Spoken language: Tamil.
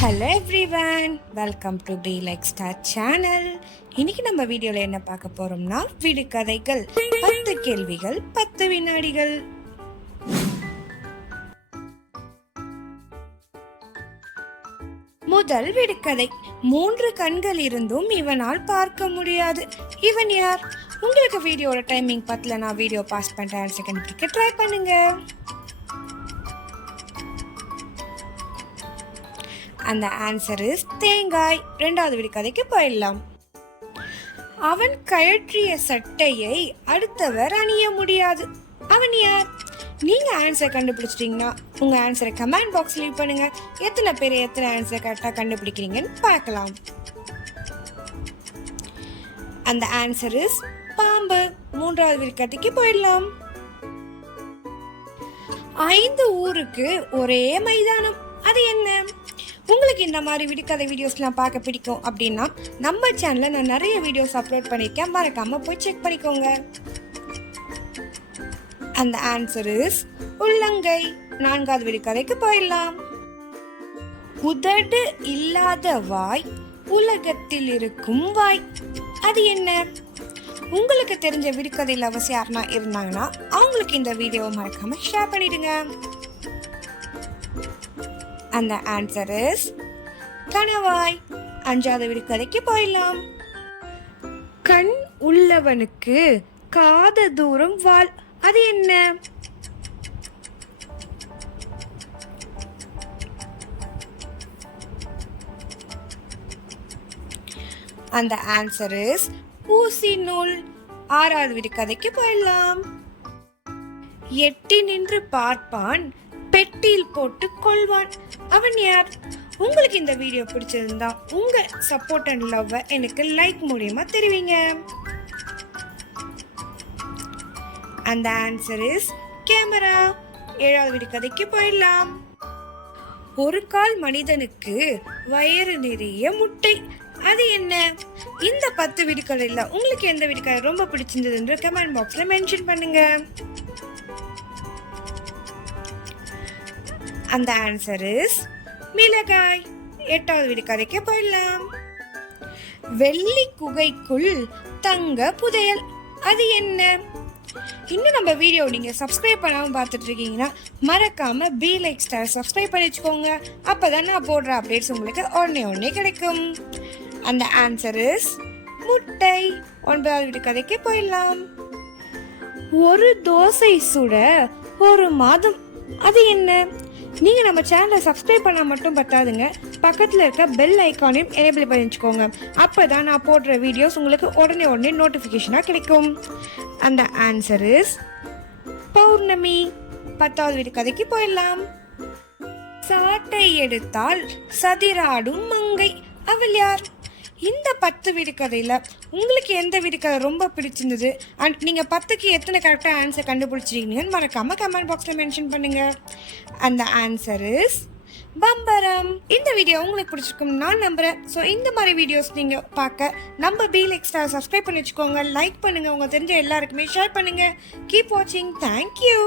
Hello everyone welcome to B like star channel இன்னைக்கு நம்ம வீடியோவில் என்ன பார்க்க போறோம்னா விடுகதைகள் பத்து கேள்விகள் பத்து வினாடிகள். முதல் விடுகதை மூன்று கண்கள் இருந்தும் இவனால் பார்க்க முடியாது. இவன் யார்? உங்களுக்கு வீடியோட டைமிங் பத்தல நான் வீடியோ பாஸ் பண்ணுறேன் செகண்ட் ட்ரை பண்ணுங்க. அந்த ஆன்சர் இஸ் தேங்காய். ரெண்டாவது விடுக்கதைக்கு போயிடலாம். அவன் கழற்றிய சட்டையை அடுத்தவர் அணிய முடியாது. அவன் யார்? நீங்க ஆன்சர் கண்டுபிடிச்சிட்டீங்கன்னா உங்க ஆன்சரை கமெண்ட் பாக்ஸ் லீவ் பண்ணுங்க. எத்தனை பேர் எத்தனை ஆன்சர் கரெக்டாக கண்டுபிடிக்கிறீங்கன்னு பார்க்கலாம். அந்த ஆன்சர் இஸ் பாம்பு. மூன்றாவது விடுகதைக்கு போயிடலாம். ஐந்து ஊருக்கு ஒரே மைதானம். அது என்ன? உங்களுக்கு இந்த மாதிரி விடுக்கதை வீடியோஸ்லாம் பார்க்க பிடிக்கும் அப்படின்னா நம்ம சேனலில் நான் நிறைய வீடியோஸ் அப்லோட் பண்ணியிருக்கேன். மறக்காமல் போய் செக் பண்ணிக்கோங்க. அந்த ஆன்சர் இஸ் உள்ளங்கை. நான்காவது விடுக்கதைக்கு போயிடலாம். உதடு இல்லாத வாய் உலகத்தில் இருக்கும் வாய். அது என்ன? உங்களுக்கு தெரிஞ்ச விடுக்கதையில் அவசியம் யாருனா இருந்தாங்கன்னா அவங்களுக்கு இந்த வீடியோவை மறக்காமல் ஷேர் பண்ணிடுங்க. அந்த ஆன்சர் இஸ் கணவாய். அஞ்சாவது விடுகதைக்கு போயிடலாம். கண் உள்ளவனுக்கு காத தூரம் வால் அது என்ன? அந்த ஆன்சர் இஸ் ஊசி நூல். ஆறாவது விடுகதைக்கு போயிடலாம். எட்டி நின்று பார்ப்பான் பெட்டியில் போட்டு கொள்வான். அவன் யார்? உங்களுக்கு இந்த வீடியோ பிடிச்சிருந்தா உங்க சப்போர்ட் அண்ட் லவ் எனக்கு லைக் மூலியமா தெரிவிங்க. அந்த ஆன்சர் இஸ் கேமரா ஏழாவது வீடு கதைக்கு போயிடலாம். ஒரு கால் மனிதனுக்கு வயிறு நிறைய முட்டை. அது என்ன? இந்த பத்து வீடுகளில் உங்களுக்கு எந்த விடுக்கதை ரொம்ப பிடிச்சிருந்ததுன்ற கமெண்ட் பாக்ஸில் மென்ஷன் பண்ணுங்கள் அந்த ஆன்சர் இஸ் மிளகாய். எட்டாவது வீடு கதைக்கு போயிடலாம். வெள்ளி குகைக்குள் தங்க புதையல். அது என்ன? இன்னும் நம்ம வீடியோ நீங்கள் சப்ஸ்கிரைப் பண்ணாமல் பார்த்துட்டு இருக்கீங்கன்னா மறக்காமல் பி லைக் ஸ்டார் சப்ஸ்கிரைப் பண்ணி வச்சுக்கோங்க. அப்போ தான் நான் போடுற அப்டேட்ஸ் உங்களுக்கு உடனே உடனே கிடைக்கும். அந்த ஆன்சர் இஸ் முட்டை. ஒன்பதாவது விடுகதைக்கு போயிடலாம். ஒரு தோசை சுட ஒரு மாதம். அது என்ன? நீங்கள் நம்ம சேனலை சப்ஸ்கிரைப் பண்ணால் மட்டும் பத்தாதுங்க. பக்கத்தில் இருக்க பெல் ஐக்கானையும் எனேபிள் பண்ணி வச்சுக்கோங்க. அப்போ தான் நான் போடுற வீடியோஸ் உங்களுக்கு உடனே உடனே நோட்டிஃபிகேஷனாக கிடைக்கும். அந்த ஆன்சர் இஸ் பௌர்ணமி. பத்தாவது வீடு கதைக்கு போயிடலாம். சாட்டை எடுத்தால் சதிராடும் மங்கை. அவள் யார்? இந்த பத்து வீடு கதையில் உங்களுக்கு எந்த வீடு கதை ரொம்ப பிடிச்சிருந்தது? அண்ட் நீங்கள் பத்துக்கு எத்தனை கரெக்டாக ஆன்சர் கண்டுபிடிச்சிருக்கீங்கன்னு மறக்காமல் கமெண்ட் பாக்ஸில் மென்ஷன் பண்ணுங்கள் அந்த ஆன்சர் இஸ் பம்பரம். இந்த வீடியோ உங்களுக்கு பிடிச்சிருக்கும் நான் நம்புகிறேன் ஸோ இந்த மாதிரி வீடியோஸ் நீங்கள் பார்க்க நம்ம பீல் எக்ஸ்ட்ரா சப்ஸ்கிரைப் பண்ணி வச்சுக்கோங்க. லைக் பண்ணுங்கள் உங்கள் தெரிஞ்ச எல்லாருக்குமே ஷேர் பண்ணுங்கள் கீப் வாட்சிங் தேங்க்யூ